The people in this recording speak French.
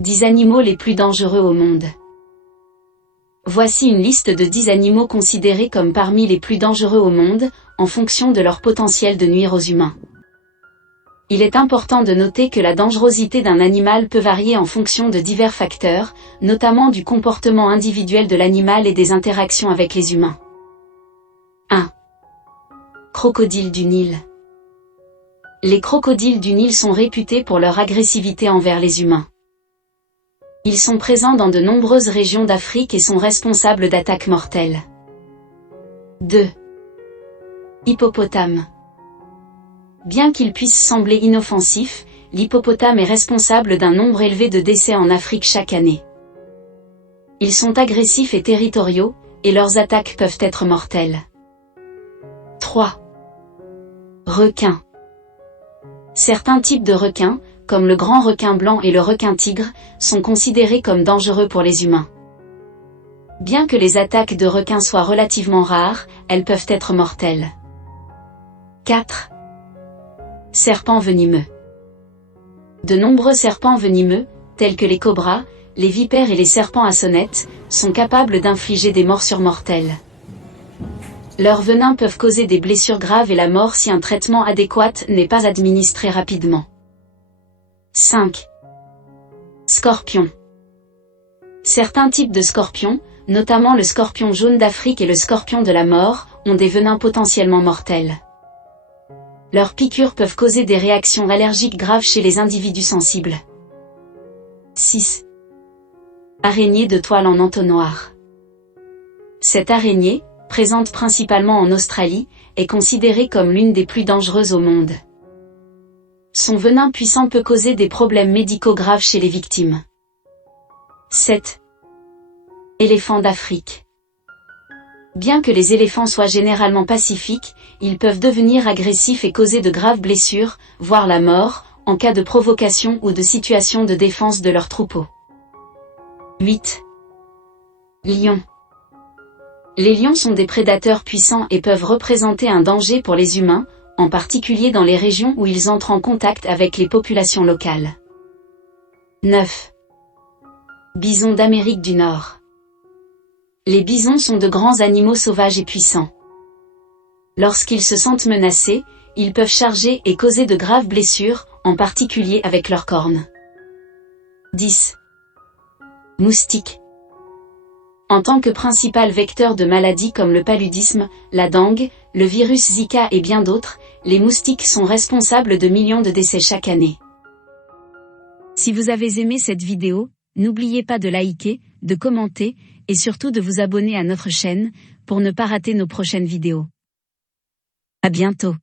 10 animaux les plus dangereux au monde. Voici une liste de 10 animaux considérés comme parmi les plus dangereux au monde, en fonction de leur potentiel de nuire aux humains. Il est important de noter que la dangerosité d'un animal peut varier en fonction de divers facteurs, notamment du comportement individuel de l'animal et des interactions avec les humains. 1. Crocodile du Nil. Les crocodiles du Nil sont réputés pour leur agressivité envers les humains. Ils sont présents dans de nombreuses régions d'Afrique et sont responsables d'attaques mortelles. 2. Hippopotame. Bien qu'il puisse sembler inoffensif, l'hippopotame est responsable d'un nombre élevé de décès en Afrique chaque année. Ils sont agressifs et territoriaux, et leurs attaques peuvent être mortelles. 3. Requin. Certains types de requins, comme le grand requin blanc et le requin tigre, sont considérés comme dangereux pour les humains. Bien que les attaques de requins soient relativement rares, elles peuvent être mortelles. 4. Serpents venimeux. De nombreux serpents venimeux, tels que les cobras, les vipères et les serpents à sonnette, sont capables d'infliger des morsures mortelles. Leurs venins peuvent causer des blessures graves et la mort si un traitement adéquat n'est pas administré rapidement. 5. Scorpions. Certains types de scorpions, notamment le scorpion jaune d'Afrique et le scorpion de la mort, ont des venins potentiellement mortels. Leurs piqûres peuvent causer des réactions allergiques graves chez les individus sensibles. 6. Araignée de toile en entonnoir. Cette araignée, présente principalement en Australie, est considérée comme l'une des plus dangereuses au monde. Son venin puissant peut causer des problèmes médicaux graves chez les victimes. 7. Éléphants d'Afrique. Bien que les éléphants soient généralement pacifiques, ils peuvent devenir agressifs et causer de graves blessures, voire la mort, en cas de provocation ou de situation de défense de leur troupeau. 8. Lions. Les lions sont des prédateurs puissants et peuvent représenter un danger pour les humains, en particulier dans les régions où ils entrent en contact avec les populations locales. 9. Bisons d'Amérique du Nord. Les bisons sont de grands animaux sauvages et puissants. Lorsqu'ils se sentent menacés, ils peuvent charger et causer de graves blessures, en particulier avec leurs cornes. 10. Moustiques. En tant que principal vecteur de maladies comme le paludisme, la dengue, le virus Zika et bien d'autres, les moustiques sont responsables de millions de décès chaque année. Si vous avez aimé cette vidéo, n'oubliez pas de liker, de commenter, et surtout de vous abonner à notre chaîne, pour ne pas rater nos prochaines vidéos. À bientôt.